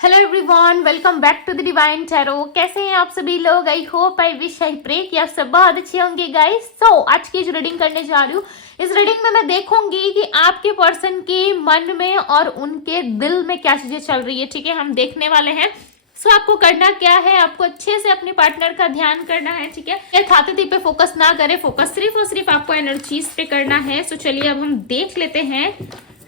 Hello everyone, welcome back to the divine tarot. कैसे हैं आप सभी लोग? I hope, I wish, I pray कि आप सब बहुत अच्छे होंगे गाइस। सो आज की जो रीडिंग करने जा रही हूँ, इस रीडिंग में मैं देखूंगी कि आपके पर्सन के मन में और उनके दिल में क्या चीजें चल रही है। ठीक है, हम देखने वाले हैं। सो आपको करना क्या है, आपको अच्छे से अपने पार्टनर का ध्यान करना है। ठीक है, खाते पे फोकस ना करें, फोकस सिर्फ और सिर्फ आपको एनर्जीज पे करना है। सो चलिए अब हम देख लेते हैं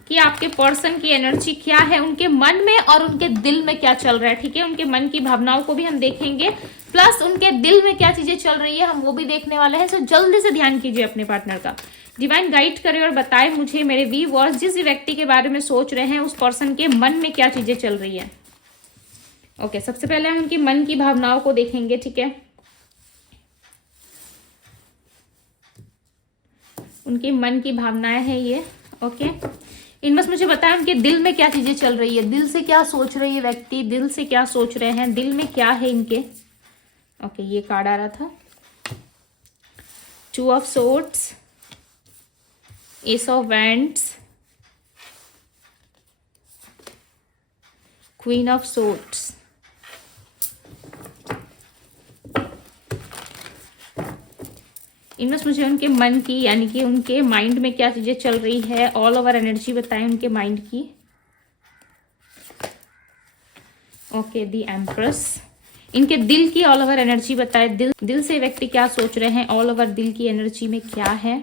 कि आपके पर्सन की एनर्जी क्या है, उनके मन में और उनके दिल में क्या चल रहा है। ठीक है, उनके मन की भावनाओं को भी हम देखेंगे, प्लस उनके दिल में क्या चीजें चल रही है हम वो भी देखने वाले हैं। सो जल्दी से ध्यान कीजिए अपने पार्टनर का। डिवाइन गाइड करे और बताए मुझे मेरे व्यूअर्स जिस व्यक्ति के बारे में सोच रहे हैं उस पर्सन के मन में क्या चीजें चल रही है। ओके, सबसे पहले हम उनकी मन की भावनाओं को देखेंगे। ठीक है, उनकी मन की भावनाएं हैं ये। ओके, इन बस मुझे बताया उनके दिल में क्या चीजें चल रही है, दिल से क्या सोच रही है व्यक्ति, दिल से क्या सोच रहे हैं, दिल में क्या है इनके। ओके, ये कार्ड आ रहा था, 2 of swords, S of wands, queen of swords. इनमें मुझे उनके मन की यानी कि उनके माइंड में क्या चीजें चल रही है, ऑल ओवर एनर्जी बताएं उनके माइंड की। Okay, the empress. इनके दिल की ऑल ओवर एनर्जी बताए, दिल से व्यक्ति क्या सोच रहे हैं, ऑल ओवर दिल की एनर्जी में क्या है।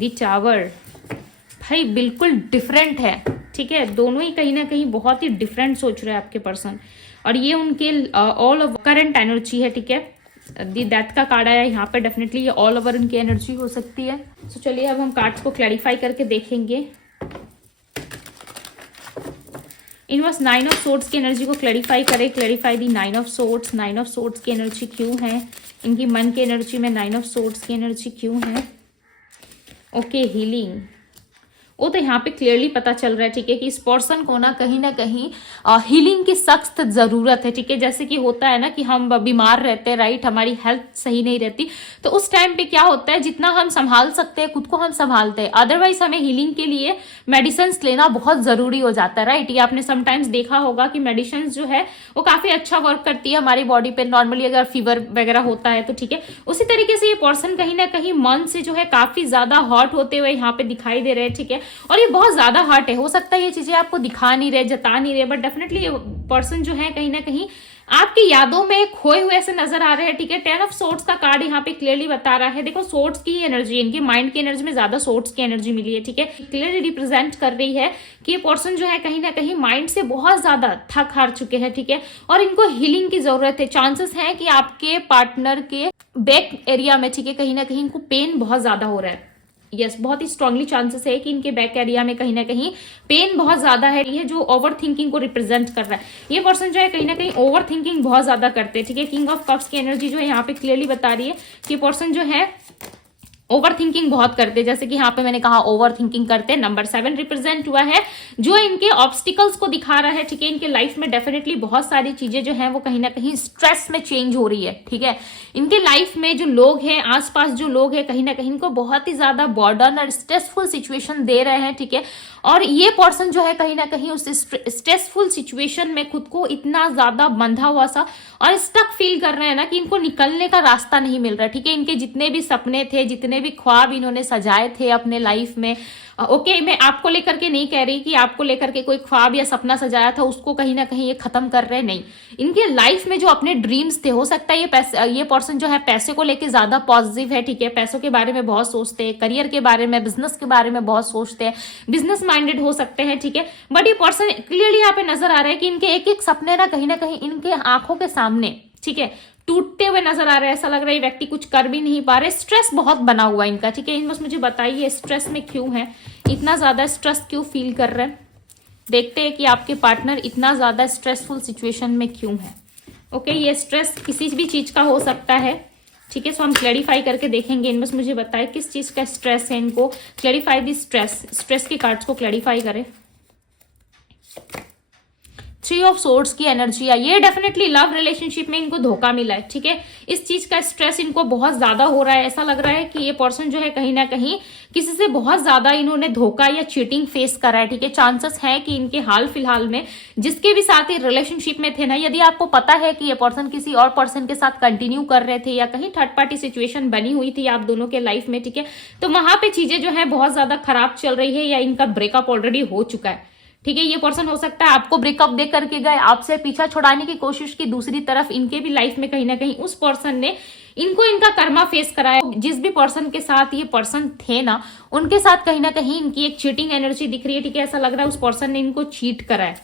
The tower. भाई बिल्कुल डिफरेंट है। ठीक है, दोनों ही कहीं ना कहीं बहुत ही डिफरेंट सोच रहे हैं आपके पर्सन, और ये उनके ऑल ओवर करंट एनर्जी है। ठीक है, दी डेथ का कार्ड आया यहाँ पे, डेफिनेटली ये ऑल ओवर उनकी एनर्जी हो सकती है। सो चलिए अब हम कार्ड्स को क्लैरिफाई करके देखेंगे। इनवर्स 9 ऑफ सोर्ड्स की एनर्जी को क्लैरिफाई करें, clarify the 9 of swords. 9 of swords की एनर्जी क्यों है इनकी मन की एनर्जी में, 9 ऑफ सोर्ड्स की एनर्जी क्यों है। Okay, healing. वो तो यहाँ पे क्लियरली पता चल रहा है। ठीक है, कि इस पर्सन को ना कहीं हीलिंग की सख्त जरूरत है। ठीक है, जैसे कि होता है ना कि हम बीमार रहते हैं, राइट, हमारी हेल्थ सही नहीं रहती, तो उस टाइम पे क्या होता है, जितना हम संभाल सकते हैं खुद को हम संभालते हैं, अदरवाइज हमें हीलिंग के लिए मेडिसिन लेना बहुत जरूरी हो जाता है। राइट, ये आपने समटाइम्स देखा होगा कि मेडिसिन जो है वो काफी अच्छा वर्क करती है हमारी बॉडी पे, नॉर्मली अगर फीवर वगैरह होता है तो। ठीक है, उसी तरीके से ये पर्सन कहीं ना कहीं मन से जो है काफी ज्यादा हॉट होते हुए यहाँ पे दिखाई दे रहे हैं। ठीक है, और ये बहुत ज्यादा हर्ट है। हो सकता है ये चीजें आपको दिखा नहीं रहे, जता नहीं रहे, बट डेफिनेटली ये पर्सन जो है कहीं ना कहीं आपकी यादों में खोए हुए ऐसे नजर आ रहे हैं। ठीक है, 10 ऑफ सोर्ड्स का कार्ड यहाँ पे क्लियरली बता रहा है। देखो, सोर्ड्स की एनर्जी, इनकी माइंड की एनर्जी में ज्यादा सोर्ड्स की एनर्जी मिली है। ठीक है, क्लियरली रिप्रेजेंट कर रही है कि ये पर्सन जो है कहीं ना कहीं माइंड से बहुत ज्यादा थक हार चुके हैं। ठीक है, और इनको हीलिंग की जरूरत है। चांसेस है कि आपके पार्टनर के बैक एरिया में, ठीक है, कहीं ना कहीं इनको पेन बहुत ज्यादा हो रहा है। यस, बहुत ही स्ट्रांगली चांसेस है कि इनके बैक एरिया में कहीं ना कहीं पेन बहुत ज्यादा है। ये जो ओवर थिंकिंग को रिप्रेजेंट कर रहा है, ये पर्सन जो है कहीं ना कहीं ओवर थिंकिंग बहुत ज्यादा करते हैं। ठीक है, किंग ऑफ कप्स की एनर्जी जो है यहाँ पे क्लियरली बता रही है कि पर्सन जो है ओवर थिंकिंग बहुत करते, जैसे कि यहाँ पे मैंने कहा ओवर थिंकिंग करते। नंबर 7 रिप्रेजेंट हुआ है जो इनके ऑब्स्टिकल्स को दिखा रहा है। ठीक है, इनके लाइफ में डेफिनेटली बहुत सारी चीजें जो है वो कहीं ना कहीं स्ट्रेस में चेंज हो रही है। ठीक है, इनके लाइफ में जो लोग हैं, आसपास जो लोग हैं, कहीं ना कहीं इनको बहुत ही ज्यादा बर्डन और स्ट्रेसफुल सिचुएशन दे रहे हैं। ठीक है, और ये पर्सन जो है कहीं ना कहीं उस स्ट्रेसफुल सिचुएशन में खुद को इतना ज्यादा बंधा हुआ सा और स्टक फील कर रहे हैं ना कि इनको निकलने का रास्ता नहीं मिल रहा। ठीक है, इनके जितने भी सपने थे, जितने भी ख्वाब इन्होंने सजाए थे अपने लाइफ में, ओके, मैं आपको लेकर के नहीं कह रही कि आपको लेकर के कोई ख्वाब या सपना सजाया था उसको कहीं ना कहीं ये खत्म कर रहे, नहीं। इनके लाइफ में जो अपने ड्रीम्स थे, हो सकता है ये पर्सन जो है पैसे को लेके ज्यादा पॉजिटिव है। ठीक है, पैसों के बारे में बहुत सोचते हैं, करियर के बारे में, बिजनेस के बारे में बहुत सोचते हैं, बिजनेस माइंडेड हो सकते हैं। ठीक है, बट ये पर्सन क्लियरली यहाँ पे नजर आ रहा है कि इनके एक एक सपने ना कहीं इनके आंखों के सामने, ठीक है, टूटते हुए नजर आ रहा है। ऐसा लग रहा है ये व्यक्ति कुछ कर भी नहीं पा रहे, स्ट्रेस बहुत बना हुआ है इनका। ठीक है, बस मुझे बताइए स्ट्रेस में क्यों है, इतना ज्यादा स्ट्रेस क्यों फील कर रहे हैं। देखते हैं कि आपके पार्टनर इतना ज्यादा स्ट्रेसफुल सिचुएशन में क्यों है। ओके, ये स्ट्रेस किसी भी चीज का हो सकता है। ठीक है, सो हम क्लैरिफाई करके देखेंगे। बस मुझे बताए किस चीज का स्ट्रेस है इनको। क्लैरिफाई दी स्ट्रेस के कार्ड्स को क्लैरिफाई करें। 3 ऑफ सोर्ड्स की एनर्जी आई। ये डेफिनेटली लव रिलेशनशिप में इनको धोखा मिला है, ठीक है। इस चीज का स्ट्रेस इनको बहुत ज्यादा हो रहा है। ऐसा लग रहा है कि ये पर्सन जो है कहीं ना कहीं किसी से बहुत ज्यादा इन्होंने धोखा या चीटिंग फेस करा है, ठीक है। चांसेस है कि इनके हाल फिलहाल में जिसके भी साथ ये रिलेशनशिप में थे ना, यदि आपको पता है कि ये पर्सन किसी और पर्सन के साथ कंटिन्यू कर रहे थे या कहीं थर्ड पार्टी सिचुएशन बनी हुई थी आप दोनों के लाइफ में, ठीक है, तो वहां पे चीजें जो है बहुत ज्यादा खराब चल रही है या इनका ब्रेकअप ऑलरेडी हो चुका है, ठीक है। ये पर्सन हो सकता है आपको ब्रेकअप दे करके गए, आपसे पीछा छुड़ाने की कोशिश की, दूसरी तरफ इनके भी लाइफ में कहीं ना कहीं उस पर्सन ने इनको इनका कर्मा फेस कराया। जिस भी पर्सन के साथ ये पर्सन थे ना, उनके साथ कहीं ना कहीं इनकी एक चीटिंग एनर्जी दिख रही है, ठीक है। ऐसा लग रहा है उस पर्सन ने इनको चीट करा है,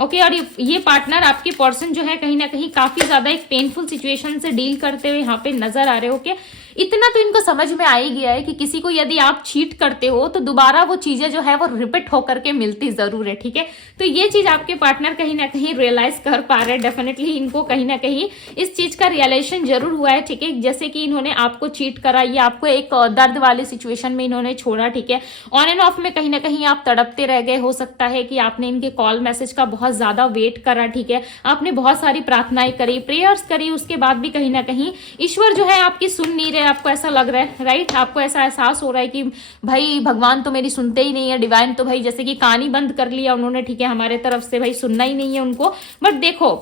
ओके। और ये पार्टनर आपके पर्सन जो है कहीं ना कहीं काफी ज्यादा एक पेनफुल सिचुएशन से डील करते हुए यहाँ पे नजर आ रहे हो, ओके। इतना तो इनको समझ में आ ही गया है कि किसी को यदि आप चीट करते हो तो दोबारा वो चीजें जो है वो रिपीट होकर के मिलती जरूर है, ठीक है। तो ये चीज आपके पार्टनर कहीं ना कहीं रियलाइज कर पा रहे हैं। डेफिनेटली इनको कहीं ना कहीं इस चीज का रियलाइजेशन जरूर हुआ है, ठीक है। जैसे कि इन्होंने आपको चीट करा, ये आपको एक दर्द वाले सिचुएशन में इन्होंने छोड़ा, ठीक है। ऑन एंड ऑफ में कहीं ना कहीं आप तड़पते रह गए। हो सकता है कि आपने इनके कॉल मैसेज का बहुत ज्यादा वेट करा, ठीक है। आपने बहुत सारी प्रार्थनाएं करी, प्रेयर्स करी, उसके बाद भी कहीं ना कहीं ईश्वर जो है आपकी सुन नहीं रहे। आपको ऐसा लग रहा है, राइट, आपको ऐसा एहसास हो रहा है कि भाई भगवान तो मेरी सुनते ही नहीं है, डिवाइन तो भाई जैसे कि कान ही बंद कर लिया उन्होंने, ठीक है, हमारे तरफ से भाई सुनना ही नहीं है उनको। बट देखो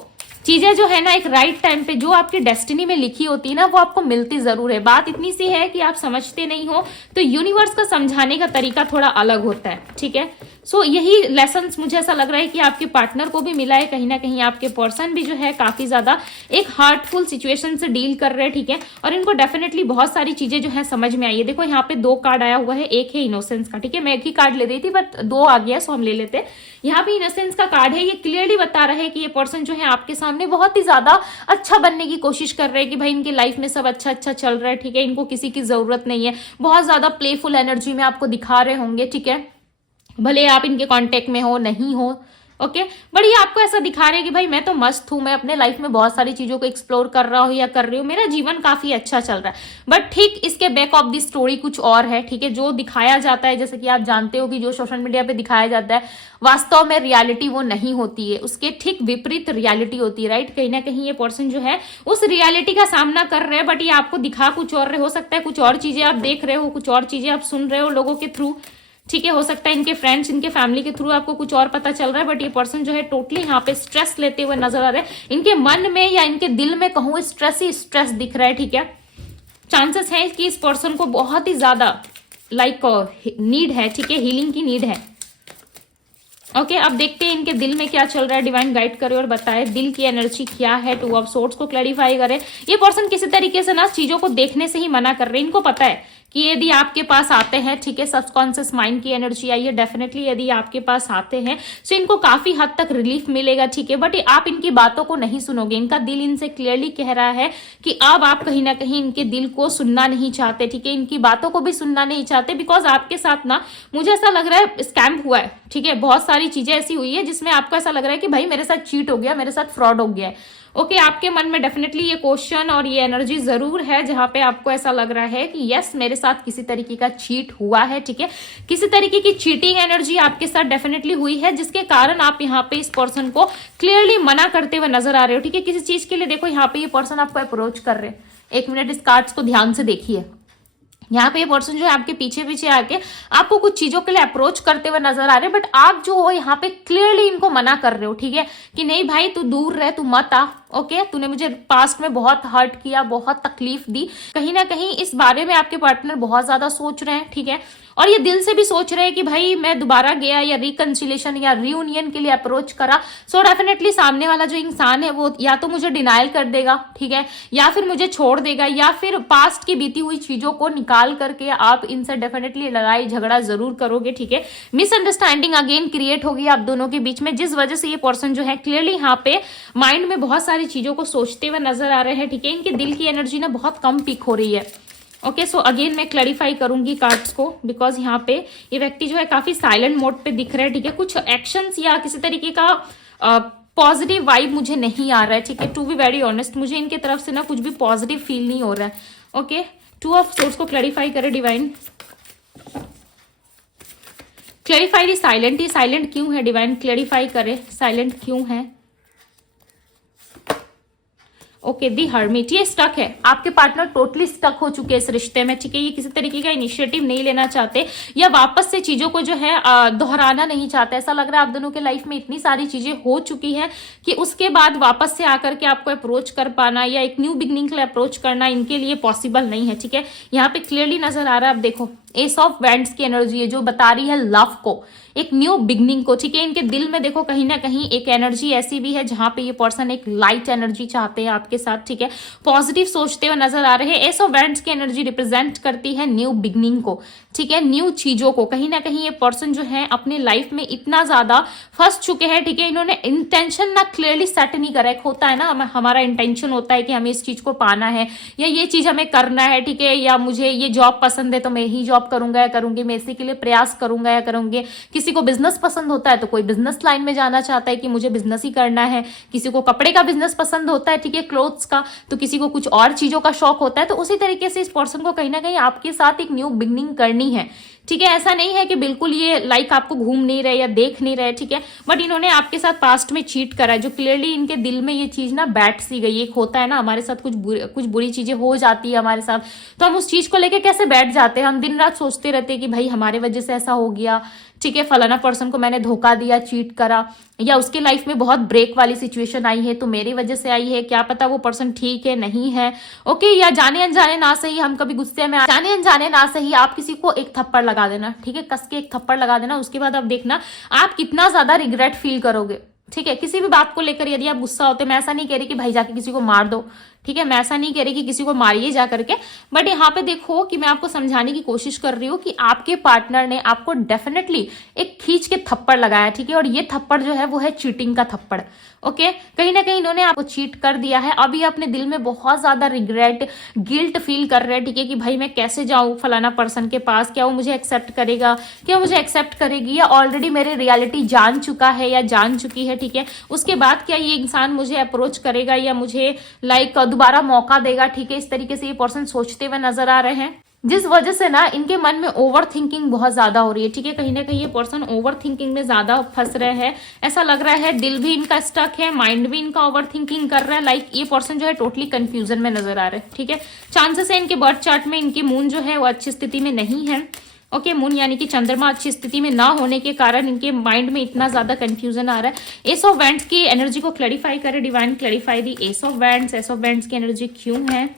चीजें जो है ना एक राइट टाइम पे जो आपकी डेस्टिनी में लिखी होती है ना, वो आपको मिलती जरूर है। बात इतनी सी है कि आप समझते नहीं हो, तो यूनिवर्स का समझाने का तरीका थोड़ा अलग होता है, ठीक है। सो यही लेसन्स मुझे ऐसा लग रहा है कि आपके पार्टनर को भी मिला है। कहीं ना कहीं आपके पर्सन भी जो है काफी ज्यादा एक हार्टफुल सिचुएशन से डील कर रहे हैं, ठीक है। और इनको डेफिनेटली बहुत सारी चीजें जो है समझ में आई है। देखो यहाँ पे 2 कार्ड आया हुआ है, एक है इनोसेंस का, ठीक है। मैं एक ही कार्ड ले रही थी बट 2 आ गया, सो हम ले लेते हैं। यहाँ पे इनोसेंस का कार्ड है। ये क्लियरली बता रहा है कि ये पर्सन जो है आपके सामने बहुत ही ज्यादा अच्छा बनने की कोशिश कर रहे हैं, कि भाई इनकी लाइफ में सब अच्छा अच्छा चल रहा है, ठीक है। इनको किसी की जरूरत नहीं है। बहुत ज्यादा प्लेफुल एनर्जी में आपको दिखा रहे होंगे, ठीक है। भले आप इनके कांटेक्ट में हो नहीं हो, ओके, बट ये आपको ऐसा दिखा रहे हैं कि भाई मैं तो मस्त हूं, मैं अपने लाइफ में बहुत सारी चीजों को एक्सप्लोर कर रहा हूं या कर रही हूँ, मेरा जीवन काफी अच्छा चल रहा है। बट ठीक इसके बैक ऑफ द स्टोरी कुछ और है, ठीक है। जो दिखाया जाता है, जैसे कि आप जानते हो कि जो सोशल मीडिया पे दिखाया जाता है, वास्तव में रियलिटी वो नहीं होती है, उसके ठीक विपरीत रियलिटी होती है, राइट। कहीं ना कहीं ये पर्सन जो है उस रियलिटी का सामना कर रहे हैं, बट ये आपको दिखा कुछ और रहे। हो सकता है कुछ और चीजें आप देख रहे हो, कुछ और चीजें आप सुन रहे हो लोगों के थ्रू, ठीक है। हो सकता है इनके फ्रेंड्स, इनके फैमिली के थ्रू आपको कुछ और पता चल रहा है, बट ये पर्सन जो है टोटली यहाँ पे स्ट्रेस लेते हुए नजर आ रहे हैं। इनके मन में या इनके दिल में कहूँ स्ट्रेस ही स्ट्रेस दिख रहा है, ठीक है। चांसेस है कि इस पर्सन को बहुत ही ज्यादा नीड है, ठीक है, हीलिंग की नीड है, ओके। अब देखते हैं इनके दिल में क्या चल रहा है। डिवाइन गाइड करे और बताए दिल की एनर्जी क्या है। 2 ऑफ सोर्ड्स को क्लैरिफाई करे। ये पर्सन किसी तरीके से ना चीजों को देखने से ही मना कर रहे हैं। इनको पता है कि यदि आपके पास आते हैं, ठीक है, सबकॉन्शियस माइंड की एनर्जी आई है, डेफिनेटली यदि आपके पास आते हैं तो इनको काफी हद तक रिलीफ मिलेगा, ठीक है। बट आप इनकी बातों को नहीं सुनोगे। इनका दिल इनसे क्लियरली कह रहा है कि अब आप कहीं ना कहीं इनके दिल को सुनना नहीं चाहते, ठीक है। इनकी बातों को भी सुनना नहीं चाहते, बिकॉज आपके साथ ना मुझे ऐसा लग रहा है स्कैम हुआ है, ठीक है। बहुत सारी चीजें ऐसी हुई है जिसमें आपको ऐसा लग रहा है कि भाई मेरे साथ चीट हो गया, मेरे साथ फ्रॉड हो गया है, ओके। आपके मन में डेफिनेटली ये क्वेश्चन और ये एनर्जी जरूर है, जहां पे आपको ऐसा लग रहा है कि यस मेरे साथ किसी तरीके का चीट हुआ है, ठीक है। किसी तरीके की चीटिंग एनर्जी आपके साथ डेफिनेटली हुई है, जिसके कारण आप यहाँ पे इस पर्सन को क्लियरली मना करते हुए नजर आ रहे हो, ठीक है। किसी चीज के लिए देखो यहाँ पे ये पर्सन आपको अप्रोच कर रहे हैं। 1 मिनट इस कार्ड्स को ध्यान से देखिए। यहाँ पे ये पर्सन जो है आपके पीछे पीछे आके आपको कुछ चीजों के लिए अप्रोच करते हुए नजर आ रहे हैं, बट आप जो हो यहाँ पे क्लियरली इनको मना कर रहे हो, ठीक है, कि नहीं भाई तू दूर रह, तू मत आ, ओके। तूने मुझे पास्ट में बहुत हर्ट किया, बहुत तकलीफ दी। कहीं ना कहीं इस बारे में आपके पार्टनर बहुत ज्यादा सोच रहे हैं, ठीक है। और ये दिल से भी सोच रहे हैं कि भाई मैं दोबारा गया या रिकंसिलेशन या रियूनियन के लिए अप्रोच करा, सो डेफिनेटली सामने वाला जो इंसान है वो या तो मुझे डिनायल कर देगा, ठीक है, या फिर मुझे छोड़ देगा, या फिर पास्ट की बीती हुई चीजों को निकाल करके आप इनसे डेफिनेटली लड़ाई झगड़ा जरूर करोगे, ठीक है। मिसअंडरस्टैंडिंग अगेन क्रिएट होगी आप दोनों के बीच में, जिस वजह से ये पर्सन जो है क्लियरली यहाँ पे माइंड में बहुत सारी चीजों को सोचते हुए नजर आ रहे हैं, ठीक है। इनके दिल की एनर्जी ना बहुत कम पिक हो रही है, ओके। सो अगेन मैं क्लैरिफाई करूंगी कार्ड्स को, बिकॉज यहाँ पे ये व्यक्ति जो है काफी साइलेंट मोड पे दिख रहा है, ठीक है। कुछ एक्शंस या किसी तरीके का पॉजिटिव वाइब मुझे नहीं आ रहा है, ठीक है। टू बी वेरी ऑनेस्ट मुझे इनके तरफ से ना कुछ भी पॉजिटिव फील नहीं हो रहा है, ओके। 2 ऑफ सोर्ड्स को क्लैरिफाई करे डिवाइन। क्लैरिफाई दी साइलेंट, ये साइलेंट क्यों है डिवाइन, क्लैरिफाई करे साइलेंट क्यों है। ओके, दी हर्मिट, ये स्टक है, आपके पार्टनर टोटली स्टक हो चुके हैं इस रिश्ते में, ठीक है। ये किसी तरीके का इनिशिएटिव नहीं लेना चाहते या वापस से चीजों को जो है दोहराना नहीं चाहते। ऐसा लग रहा है आप दोनों के लाइफ में इतनी सारी चीजें हो चुकी है कि उसके बाद वापस से आकर के आपको अप्रोच कर पाना या एक न्यू बिगनिंग के लिए अप्रोच करना इनके लिए पॉसिबल नहीं है, ठीक है। यहाँ पे क्लियरली नजर आ रहा है, आप देखो एस ऑफ वैंड्स की एनर्जी है जो बता रही है लव को, एक न्यू बिगनिंग को, ठीक है। इनके दिल में देखो कहीं ना कहीं एक एनर्जी ऐसी भी है जहां पे ये पर्सन एक लाइट एनर्जी चाहते हैं आपके साथ, ठीक है। पॉजिटिव सोचते हुए नजर आ रहे हैं। एस ऑफ वैंड्स की एनर्जी रिप्रेजेंट करती है न्यू बिगनिंग को, ठीक है, न्यू चीजों को। कहीं ना कहीं ये पर्सन जो है अपने लाइफ में इतना ज्यादा फंस चुके हैं, ठीक है। इन्होंने इंटेंशन ना क्लियरली सेट नहीं करा। एक होता है ना हमारा इंटेंशन होता है कि हमें इस चीज को पाना है या ये चीज हमें करना है, ठीक है, या मुझे ये जॉब पसंद है तो मैं ही जॉब करूंगा या करूंगी, मैं इसी के लिए प्रयास करूंगा या करूंगी। किसी को बिजनेस पसंद होता है तो कोई बिजनेस लाइन में जाना चाहता है कि मुझे बिजनेस ही करना है। किसी को कपड़े का बिजनेस पसंद होता है, ठीक है, क्लोथ्स का, तो किसी को कुछ और चीजों का शौक होता है। तो उसी तरीके से इस पर्सन को कहीं ना कहीं आपके साथ एक न्यू बिगनिंग करनी है, ठीक है। ऐसा नहीं है कि बिल्कुल ये लाइक आपको घूम नहीं रहे या देख नहीं रहे, ठीक है, बट इन्होंने आपके साथ पास्ट में चीट करा है जो क्लियरली इनके दिल में ये चीज ना बैठ सी गई। एक होता है ना हमारे साथ कुछ बुरी चीजें हो जाती है हमारे साथ, तो हम उस चीज को लेके कैसे बैठ जाते हैं, हम दिन रात सोचते रहते हैं कि भाई हमारे वजह से ऐसा हो गया, ठीक है, फलाना पर्सन को मैंने धोखा दिया, चीट करा, या उसके लाइफ में बहुत ब्रेक वाली सिचुएशन आई है तो मेरी वजह से आई है, क्या पता वो पर्सन ठीक है नहीं है, ओके। या जाने अनजाने ना सही हम कभी गुस्से में जाने अनजाने ना सही आप किसी को एक थप्पड़ लगा देना, ठीक है, कस के एक थप्पड़ लगा देना। उसके बाद आप देखना आप कितना ज्यादा रिग्रेट फील करोगे, ठीक है। किसी भी बात को लेकर यदि आप गुस्सा होते, मैं ऐसा नहीं कह रही कि भाई जाके किसी को मार दो, ठीक है, मैं ऐसा नहीं कह रही कि किसी को मारिए जा करके, बट यहाँ पे देखो कि मैं आपको समझाने की कोशिश कर रही हूँ कि आपके पार्टनर ने आपको डेफिनेटली एक खींच के थप्पड़ लगाया, ठीक है, और ये थप्पड़ जो है वो है चीटिंग का थप्पड़, ओके। कहीं ना कहीं इन्होंने आपको चीट कर दिया है। अभी अपने दिल में बहुत ज्यादा रिग्रेट, गिल्ट फील कर रहे हैं, ठीक है, कि भाई मैं कैसे जाऊं फलाना पर्सन के पास, क्या वो मुझे एक्सेप्ट करेगा, क्या मुझे एक्सेप्ट करेगी, या ऑलरेडी मेरे रियलिटी जान चुका है या जान चुकी है, ठीक है, उसके बाद क्या ये इंसान मुझे अप्रोच करेगा या मुझे लाइक दोबारा मौका देगा, ठीक है। इस तरीके से ये पर्सन सोचते हुए नजर आ रहे हैं, जिस वजह से ना इनके मन में ओवर थिंकिंग बहुत ज्यादा हो रही है, ठीक है। कहीं ना कहीं ये पर्सन ओवर थिंकिंग में ज्यादा फंस रहे हैं, ऐसा लग रहा है। दिल भी इनका स्टक है, माइंड भी इनका ओवर थिंकिंग कर रहा है, लाइक ये पर्सन जो है टोटली कंफ्यूजन में नजर आ रहे हैं, ठीक है। चांसेस है इनके बर्थ चार्ट में इनकी मून जो है वो अच्छी स्थिति में नहीं है, ओके। मून यानी कि चंद्रमा अच्छी स्थिति में ना होने के कारण इनके माइंड में इतना ज्यादा कंफ्यूजन आ रहा है। एस ऑफ वैंड्स की एनर्जी को क्लैरिफाई करे divine, clarify the S of wands. S of wands की एनर्जी क्यों है,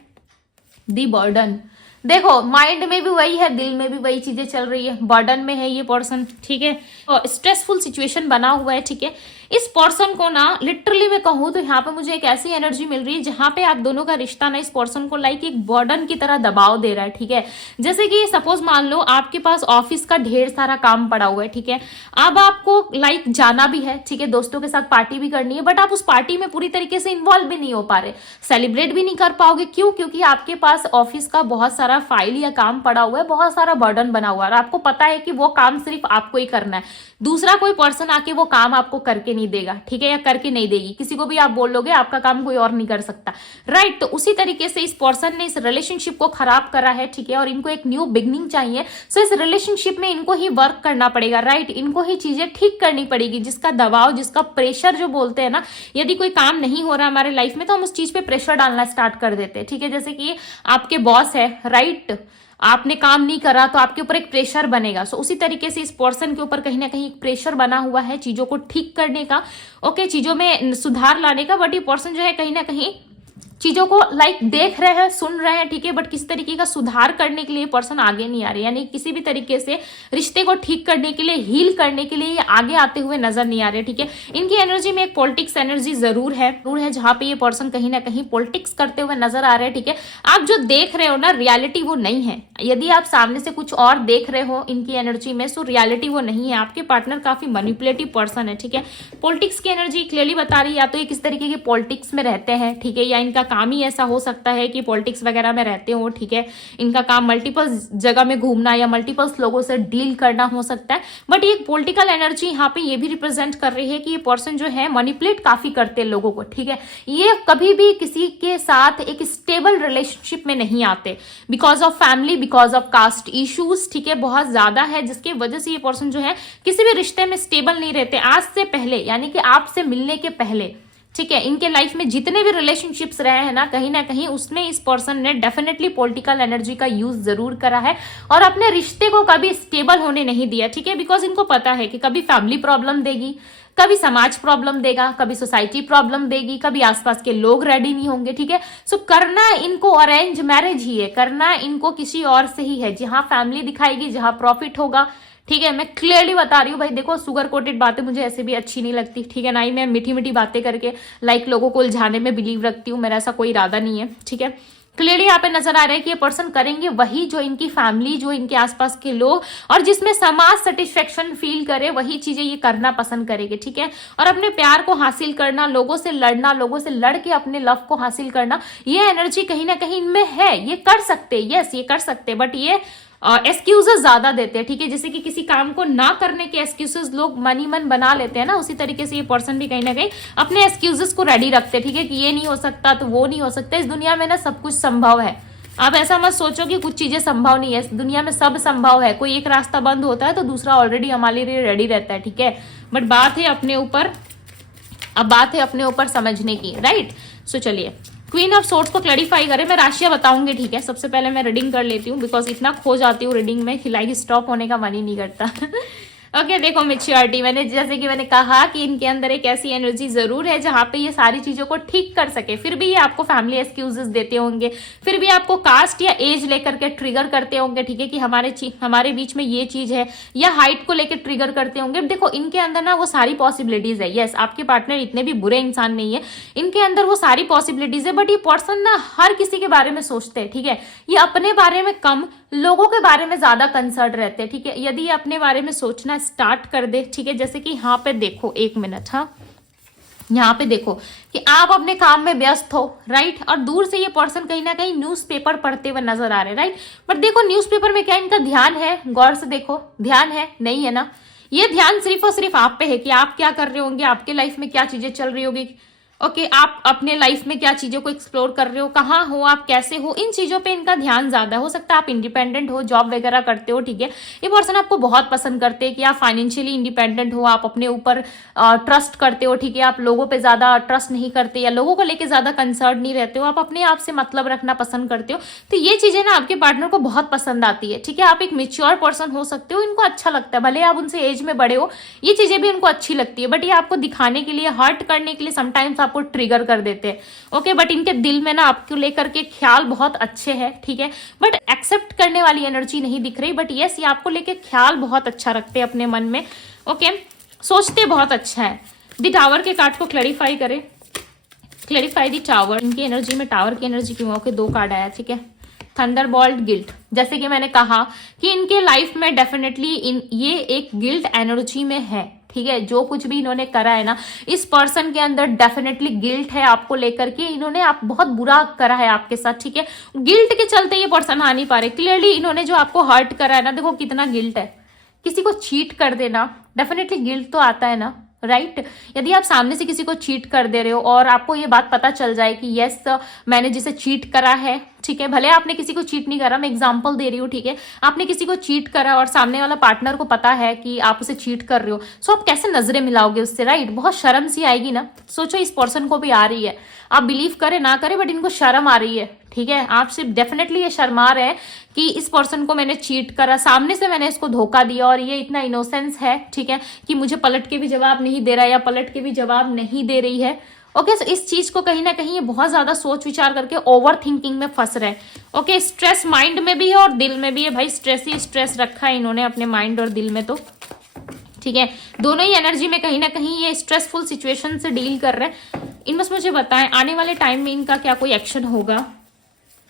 दी बर्डन। देखो माइंड में भी वही है, दिल में भी वही चीजें चल रही है, बर्डन में है ये पर्सन, ठीक है, और स्ट्रेसफुल सिचुएशन बना हुआ है, ठीक है। इस पर्सन को ना लिटरली मैं कहूँ तो यहाँ पे मुझे एक ऐसी एनर्जी मिल रही है जहां पे आप दोनों का रिश्ता ना इस पर्सन को लाइक एक बर्डन की तरह दबाव दे रहा है, ठीक है। जैसे कि सपोज मान लो आपके पास ऑफिस का ढेर सारा काम पड़ा हुआ है, ठीक है, अब आपको लाइक जाना भी है, ठीक है, दोस्तों के साथ पार्टी भी करनी है, बट आप उस पार्टी में पूरी तरीके से इन्वॉल्व भी नहीं हो पा रहे, सेलिब्रेट भी नहीं कर पाओगे, क्यों, क्योंकि आपके पास ऑफिस का बहुत सारा फाइल या काम पड़ा हुआ है, बहुत सारा बर्डन बना हुआ है, और आपको पता है कि वो काम सिर्फ आपको ही करना है, दूसरा कोई पर्सन आके वो काम आपको करके नहीं देगा, ठीक है, या करके नहीं देगी। किसी को भी आप बोल लोगे आपका काम कोई और नहीं कर सकता, राइट। तो उसी तरीके से इस पर्सन ने इस रिलेशनशिप को खराब करा है, ठीक है, और इनको एक न्यू बिगनिंग चाहिए। सो इस रिलेशनशिप में इनको ही वर्क करना पड़ेगा, राइट, इनको ही चीजें ठीक करनी पड़ेगी। जिसका दबाव, जिसका प्रेशर जो बोलते हैं ना, यदि कोई काम नहीं हो रहा हमारे लाइफ में तो हम उस चीज पे प्रेशर डालना स्टार्ट कर देते हैं, ठीक है। जैसे कि आपके बॉस है, राइट, आपने काम नहीं करा तो आपके ऊपर एक प्रेशर बनेगा। सो उसी तरीके से इस पर्सन के ऊपर कहीं ना कहीं एक प्रेशर बना हुआ है चीजों को ठीक करने का, ओके, चीजों में सुधार लाने का, बट ये पर्सन जो है कहीं ना कहीं चीजों को लाइक देख रहे हैं, सुन रहे हैं, ठीक है, बट किसी तरीके का सुधार करने के लिए पर्सन आगे नहीं आ रहे, यानी किसी भी तरीके से रिश्ते को ठीक करने के लिए, हील करने के लिए आगे आते हुए नजर नहीं आ रहे, ठीक है। इनकी एनर्जी में एक पॉलिटिक्स एनर्जी जरूर है जहां पे ये पर्सन कहीं ना कहीं पॉलिटिक्स करते हुए नजर आ रहे हैं, ठीक है। आप जो देख रहे हो ना रियलिटी वो नहीं है, यदि आप सामने से कुछ और देख रहे हो इनकी एनर्जी में, सो रियलिटी वो नहीं है। आपके पार्टनर काफी मैनिपुलेटिव पर्सन है, ठीक है। पॉलिटिक्स की एनर्जी क्लियरली बता रही है, या तो ये किस तरीके की पॉलिटिक्स में रहते हैं, ठीक है, या इनका काम ही ऐसा हो सकता है कि पॉलिटिक्स वगैरह में रहते हो, ठीक है, इनका काम मल्टीपल जगह में घूमना या मल्टीपल लोगों से डील करना हो सकता है। बट ये पॉलिटिकल एनर्जी यहाँ पे ये भी रिप्रेजेंट कर रही है कि ये पर्सन जो है मैनिपुलेट काफी करते हैं लोगों को, ठीक है, ये कभी भी किसी के साथ एक स्टेबल रिलेशनशिप में नहीं आते because of family, because of caste issues, ठीक है, बहुत ज्यादा है, जिसकी वजह से ये पर्सन जो है किसी भी रिश्ते में स्टेबल नहीं रहते आज से पहले, यानी कि आपसे मिलने के पहले, ठीक है। इनके लाइफ में जितने भी रिलेशनशिप्स रहे हैं ना कहीं उसमें इस पर्सन ने डेफिनेटली पॉलिटिकल एनर्जी का यूज जरूर करा है और अपने रिश्ते को कभी स्टेबल होने नहीं दिया, ठीक है, बिकॉज इनको पता है कि कभी फैमिली प्रॉब्लम देगी, कभी समाज प्रॉब्लम देगा, कभी सोसाइटी प्रॉब्लम देगी, कभी आसपास के लोग रेडी नहीं होंगे, ठीक है। सो करना इनको अरेंज मैरिज ही है, करना इनको किसी और से ही है, जहां फैमिली दिखाएगी, जहां प्रॉफिट होगा, ठीक है। मैं क्लियरली बता रही हूँ भाई, देखो सुगर कोटेड बातें मुझे ऐसे भी अच्छी नहीं लगती, ठीक है, ना ही मैं मीठी मीठी बातें करके लोगों को उलझाने में बिलीव रखती हूँ, मेरा ऐसा कोई इरादा नहीं है, ठीक है। क्लियरली यहाँ पे नजर आ रहा है कि ये पर्सन करेंगे वही जो इनकी फैमिली, जो इनके आसपास के लोग और जिसमें समाज सेटिस्फेक्शन फील करे, वही चीजें ये करना पसंद करेंगे, ठीक है। और अपने प्यार को हासिल करना, लोगों से लड़ना, लोगों से लड़ के अपने लव को हासिल करना, ये एनर्जी कहीं ना कहीं इनमें है, ये कर सकते, यस ये कर सकते, बट ये एक्सक्यूजेस ज्यादा देते हैं, ठीक है, जैसे कि किसी काम को ना करने के एक्सक्यूजेस लोग मनी मन बना लेते हैं ना, उसी तरीके से ये पर्सन भी कहीं ना कहीं अपने एक्सक्यूजेस को रेडी रखते हैं, ठीक है, कि ये नहीं हो सकता तो वो नहीं हो सकता। इस दुनिया में ना सब कुछ संभव है, आप ऐसा मत सोचो कि कुछ चीजें संभव नहीं है, इस दुनिया में सब संभव है, कोई एक रास्ता बंद होता है तो दूसरा ऑलरेडी हमारे लिए रेडी रहता है, ठीक है। बट बात है अपने ऊपर समझने की, राइट। सो चलिए क्वीन ऑफ सोर्ड्स को क्लैरिफाई करें, मैं राशियां बताऊंगी, ठीक है। सबसे पहले मैं रीडिंग कर लेती हूँ बिकॉज इतना खो जाती हूँ रीडिंग में, खिलाई स्टॉप होने का मन ही नहीं करता। ओके देखो मेच्योरिटी, जैसे कि मैंने कहा कि इनके अंदर एक ऐसी एनर्जी जरूर है जहां पे ये सारी चीजों को ठीक कर सके, फिर भी ये आपको फैमिली एक्सक्यूजेस देते होंगे, फिर भी आपको कास्ट या एज लेकर के ट्रिगर करते होंगे, ठीक है, कि हमारे बीच में ये चीज है, या हाइट को लेकर ट्रिगर करते होंगे। देखो इनके अंदर ना वो सारी पॉसिबिलिटीज है, यस आपके पार्टनर इतने भी बुरे इंसान नहीं है, इनके अंदर वो सारी पॉसिबिलिटीज है, बट ये पर्सन ना हर किसी के बारे में सोचते हैं, ठीक है, ये अपने बारे में कम, लोगों के बारे में ज्यादा कंसर्न रहते हैं, ठीक है। यदि ये अपने बारे में सोचना स्टार्ट कर दे, ठीक है, जैसे कि यहाँ पे देखो, एक मिनट, हाँ यहाँ पे देखो कि आप अपने काम में व्यस्त हो, राइट, और दूर से ये पर्सन कहीं ना कहीं न्यूज़पेपर पढ़ते हुए नजर आ रहे हैं, राइट। बट देखो न्यूज़पेपर में क्या इनका ध्यान है, गौर से देखो, ध्यान है नहीं है ना, ये ध्यान सिर्फ और सिर्फ आप पे है कि आप क्या कर रहे होंगे, आपके लाइफ में क्या चीजें चल रही होगी, ओके आप अपने लाइफ में क्या चीजों को एक्सप्लोर कर रहे हो, कहाँ हो आप, कैसे हो, इन चीजों पे इनका ध्यान ज्यादा हो सकता है। आप इंडिपेंडेंट हो, जॉब वगैरह करते हो, ठीक है, ये पर्सन आपको बहुत पसंद करते हैं कि आप फाइनेंशियली इंडिपेंडेंट हो, आप अपने ऊपर ट्रस्ट करते हो, ठीक है, आप लोगों पे ज्यादा ट्रस्ट नहीं करते या लोगों को लेकर ज्यादा कंसर्न नहीं रहते हो, आप अपने आप से मतलब रखना पसंद करते हो, तो ये चीजें ना आपके पार्टनर को बहुत पसंद आती है, ठीक है। आप एक मेच्योर पर्सन हो सकते हो, इनको अच्छा लगता है, भले आप उनसे एज में बड़े हो, ये चीजें भी उनको अच्छी लगती है, बट ये आपको दिखाने के लिए, हर्ट करने के लिए समटाइम्स आपको ट्रिगर कर देते हैं, ओके। बट इनके दिल में ना आपको लेकर के ख्याल बहुत अच्छे हैं, ठीक है, बट एक्सेप्ट करने वाली एनर्जी नहीं दिख रही, बट यस ये आपको लेके ख्याल बहुत अच्छा रखते हैं अपने मन में, ओके, सोचते बहुत अच्छा है। द टावर के कार्ड को क्लैरिफाई करें, क्लैरिफाई द टावर, इनकी एनर्जी में टावर की एनर्जी क्यों, ओके 2 कार्ड आया, ठीक है। थंडरबॉल्ट, गिल्ट, जैसे कि मैंने कहा कि इनके लाइफ में डेफिनेटली ये एक गिल्ट एनर्जी में है, ठीक है, जो कुछ भी इन्होंने करा है ना, इस पर्सन के अंदर डेफिनेटली गिल्ट है आपको लेकर के, इन्होंने आप बहुत बुरा करा है आपके साथ, ठीक है, गिल्ट के चलते ये पर्सन आ नहीं पा रहे, क्लियरली इन्होंने जो आपको हर्ट करा है ना, देखो कितना गिल्ट है, किसी को चीट कर देना डेफिनेटली गिल्ट तो आता है ना, राइट। यदि आप सामने से किसी को चीट कर दे रहे हो और आपको ये बात पता चल जाए कि यस मैंने जिसे चीट करा है, ठीक है, भले आपने किसी को चीट नहीं करा, मैं एग्जांपल दे रही हूँ, ठीक है, आपने किसी को चीट करा और सामने वाला पार्टनर को पता है कि आप उसे चीट कर रहे हो, सो आप कैसे नजरें मिलाओगे उससे, राइट, बहुत शर्म सी आएगी ना। सोचो इस पर्सन को भी आ रही है, आप बिलीव करे ना करे बट इनको शर्म आ रही है, ठीक है, आप सिर्फ डेफिनेटली ये शर्मा रहे हैं कि इस पर्सन को मैंने चीट करा, सामने से मैंने इसको धोखा दिया और ये इतना इनोसेंस है, ठीक है, कि मुझे पलट के भी जवाब नहीं दे रहा है या पलट के भी जवाब नहीं दे रही है, ओके। सो इस चीज को कहीं ना कहीं ये बहुत ज्यादा सोच विचार करके ओवर थिंकिंग में फंस रहे हैं, ओके। स्ट्रेस माइंड में भी है और दिल में भी है, भाई स्ट्रेस ही स्ट्रेस रखा है इन्होंने अपने माइंड और दिल में, तो ठीक है, दोनों ही एनर्जी में कहीं ना कहीं ये स्ट्रेसफुल सिचुएशन से डील कर रहे हैं। इन बस मुझे बताएं आने वाले टाइम में इनका क्या कोई एक्शन होगा।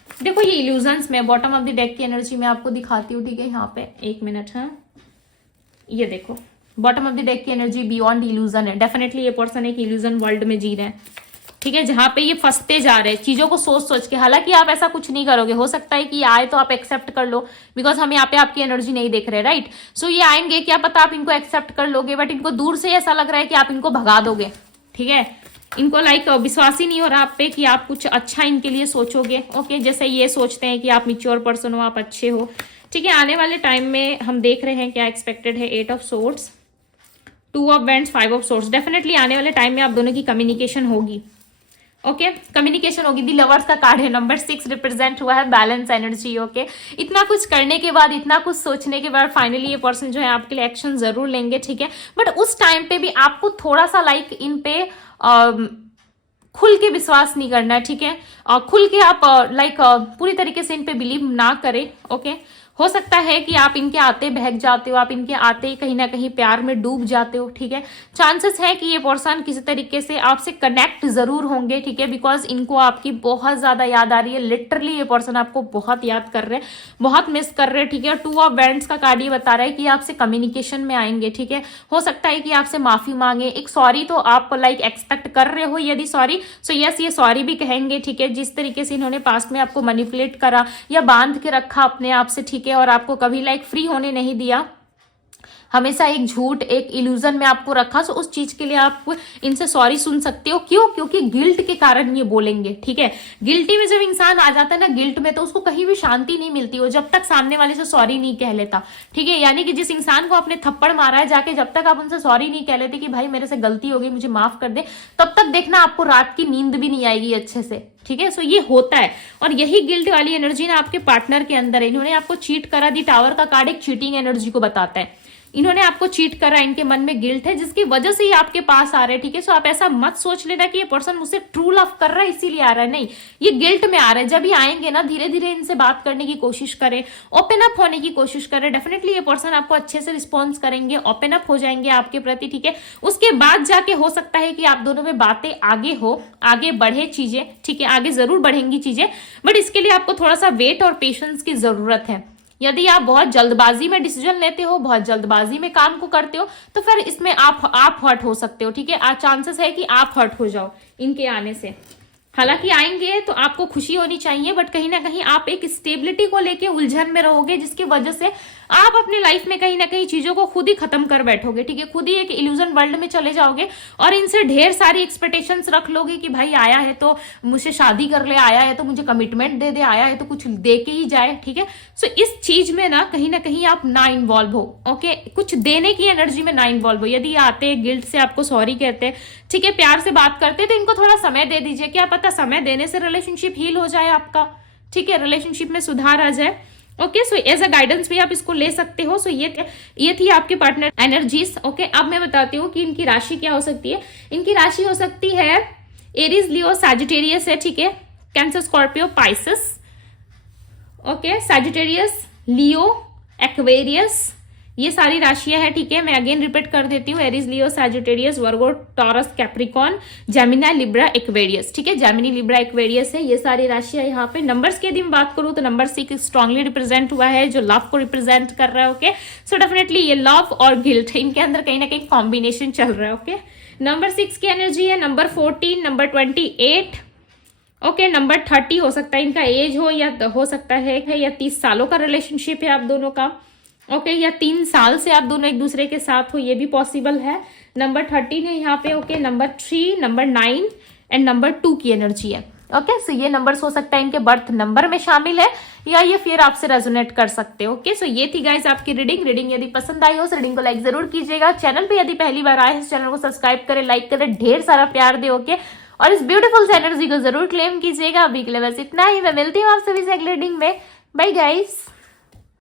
देखो ये इल्यूजन्स में बॉटम ऑफ द डेक की एनर्जी में आपको दिखाती हूँ, ठीक है, यहाँ पे 1 मिनट, हाँ ये देखो बॉटम ऑफ द डेक की एनर्जी बियॉन्ड इल्यूजन है, डेफिनेटली ये पर्सन एक इल्यूजन वर्ल्ड में जी रहे हैं, ठीक है, जहां पे ये फंसते जा रहे हैं चीजों को सोच सोच के। हालांकि आप ऐसा कुछ नहीं करोगे, हो सकता है कि ये आए तो आप एक्सेप्ट कर लो, बिकॉज हम यहाँ पे आपकी एनर्जी नहीं देख रहे, राइट। सो ये आएंगे, क्या पता आप इनको एक्सेप्ट कर लोगे, बट इनको दूर से ऐसा लग रहा है कि आप इनको भगा दोगे, ठीक है। इनको लाइक विश्वास ही नहीं हो रहा आप पे कि आप कुछ अच्छा इनके लिए सोचोगे, ओके। जैसे ये सोचते हैं कि आप मैच्योर पर्सन हो, आप अच्छे हो, ठीक है। आने वाले टाइम में हम देख रहे हैं क्या एक्सपेक्टेड है। 8 of swords, 2 of vends, 5 of swords. Definitely आने वाले टाइम में आप दोनों की कम्युनिकेशन होगी, ओके, कम्युनिकेशन होगी। दी लवर्स का कार्ड है, नंबर 6 रिप्रेजेंट हुआ है बैलेंस एनर्जी, ओके। इतना कुछ करने के बाद, इतना कुछ सोचने के बाद फाइनली ये पर्सन जो है आपके लिए एक्शन जरूर लेंगे, ठीक है। बट उस टाइम पे भी आपको थोड़ा सा लाइक इन पे खुल के विश्वास नहीं करना है, ठीक है। खुल के आप लाइक पूरी तरीके से इन पे बिलीव ना करें, ओके। हो सकता है कि आप इनके आते बहक जाते हो, आप इनके आते ही कहीं ना कहीं प्यार में डूब जाते हो, ठीक है। चांसेस है कि ये पर्सन किसी तरीके से आपसे कनेक्ट जरूर होंगे, ठीक है, बिकॉज इनको आपकी बहुत ज्यादा याद आ रही है। लिटरली ये पर्सन आपको बहुत याद कर रहे हैं, बहुत मिस कर रहे हैं, ठीक है। 2 ऑफ वेंड्स का कार्ड ये बता रहा है कि आपसे कम्युनिकेशन में आएंगे, ठीक है। हो सकता है कि आपसे माफी मांगे, एक सॉरी तो आप लाइक एक्सपेक्ट कर रहे हो। यदि सॉरी, सो यस ये सॉरी भी कहेंगे, ठीक है। जिस तरीके से इन्होंने पास्ट में आपको मैनिपुलेट करा या बांध के रखा अपने आप से, ठीक है, और आपको कभी लाइक फ्री होने नहीं दिया, हमेशा एक झूठ, एक इल्यूजन में आपको रखा, सो उस चीज के लिए आप इनसे सॉरी सुन सकते हो। क्यों? क्योंकि गिल्ट के कारण ये बोलेंगे, ठीक है। गिल्टी में जब इंसान आ जाता है ना, गिल्ट में, तो उसको कहीं भी शांति नहीं मिलती हो जब तक सामने वाले से सॉरी नहीं कह लेता, ठीक है। यानी कि जिस इंसान को आपने थप्पड़ मारा है, जाके जब तक आप उनसे सॉरी नहीं कह लेते कि भाई मेरे से गलती हो गई, मुझे माफ कर दे, तब तक देखना आपको रात की नींद भी नहीं आएगी अच्छे से, ठीक है। सो ये होता है, और यही गिल्ट वाली एनर्जी ना आपके पार्टनर के अंदर है। इन्होंने आपको चीट करा, दी टावर का कार्ड एक चीटिंग एनर्जी को बताता है। इन्होंने आपको चीट करा, इनके मन में गिल्ट है, जिसकी वजह से ही आपके पास आ रहे हैं, ठीक है। सो आप ऐसा मत सोच लेना कि ये पर्सन मुझसे ट्रू लव कर रहा है इसीलिए आ रहा है, नहीं, ये गिल्ट में आ रहा है। जब ये आएंगे ना, धीरे धीरे इनसे बात करने की कोशिश करें, ओपन अप होने की कोशिश करें, डेफिनेटली ये पर्सन आपको अच्छे से रिस्पॉन्स करेंगे, ओपन अप हो जाएंगे आपके प्रति, ठीक है। उसके बाद जाके हो सकता है कि आप दोनों में बातें आगे हो, आगे बढ़े चीजें, ठीक है, आगे जरूर बढ़ेंगी चीजें, बट इसके लिए आपको थोड़ा सा वेट और पेशेंस की जरूरत है। यदि आप बहुत जल्दबाजी में डिसीजन लेते हो, बहुत जल्दबाजी में काम को करते हो, तो फिर इसमें आप हर्ट हो सकते हो, ठीक है। चांसेस है कि आप हर्ट हो जाओ इनके आने से। हालांकि आएंगे तो आपको खुशी होनी चाहिए, बट कहीं ना कहीं आप एक स्टेबिलिटी को लेके उलझन में रहोगे, जिसकी वजह से आप अपने लाइफ में कहीं ना कहीं चीजों को खुद ही खत्म कर बैठोगे, ठीक है। खुद ही एक इल्यूजन वर्ल्ड में चले जाओगे और इनसे ढेर सारी एक्सपेक्टेशंस रख लोगे कि भाई आया है तो मुझसे शादी कर ले, आया है तो मुझे कमिटमेंट दे दे, आया है तो कुछ दे के ही जाए, ठीक है। सो इस चीज में ना कहीं आप ना इन्वॉल्व हो, ओके। कुछ देने की एनर्जी में ना इन्वॉल्व हो। यदि आते गिल्ट से आपको सॉरी कहते, ठीक है, प्यार से बात करते, तो इनको थोड़ा समय दे दीजिए। क्या पता समय देने से रिलेशनशिप हील हो जाए आपका, ठीक है, रिलेशनशिप में सुधार आ जाए, okay. So as a guidance भी आप इसको ले सकते हो। सो ये थी आपके पार्टनर एनर्जीज, ओके। अब मैं बताती हूँ कि इनकी राशि क्या हो सकती है। इनकी राशि हो सकती है एरीज, लियो, सैजिटेरियस है, ठीक है, Cancer, Scorpio, Pisces, okay, Sagittarius, Leo, Aquarius, ये सारी राशियां हैं, ठीक है। मैं अगेन रिपीट कर देती हूँ, Aries, Leo, Sagittarius, Virgo, Taurus, Capricorn, Gemini, Libra, Aquarius, ठीक है। जेमिनी, लिब्रा, एक्वेरियस है ये सारी राशियां यहाँ पे। नंबर्स की यदि मैं बात करूँ तो नंबर 6 स्ट्रांगली रिप्रेजेंट हुआ है, जो लव को रिप्रेजेंट कर रहा है, ओके। सो डेफिनेटली ये लव और गिल्ट, इनके अंदर कहीं ना कहीं कॉम्बिनेशन चल रहा है, ओके। नंबर 6 की एनर्जी है, नंबर 14, नंबर 28, ओके, नंबर 30 हो सकता है इनका एज हो, या हो सकता है या 30 सालों का रिलेशनशिप है आप दोनों का, ओके, या 3 साल से आप दोनों एक दूसरे के साथ हो, ये भी पॉसिबल है। नंबर 13 है यहाँ पे, okay. Number 3, number 9 and number 2 की एनर्जी है, ओके। सो ये नंबर्स हो सकता है इनके बर्थ नंबर में शामिल है, या ये फिर आपसे रेजोनेट कर सकते हो, ओके। सो ये थी गाइस आपकी रीडिंग यदि पसंद आई हो तो रीडिंग को लाइक जरूर कीजिएगा। चैनल पे यदि पहली बार आए हैं, चैनल को सब्सक्राइब करें, लाइक करें, ढेर सारा प्यार दे, ओके। और इस ब्यूटीफुल से एनर्जी को जरूर क्लेम कीजिएगा। अभी के लिए बस इतना ही, मैं मिलती हूँ आप सभी से अगले रीडिंग में। Bye guys.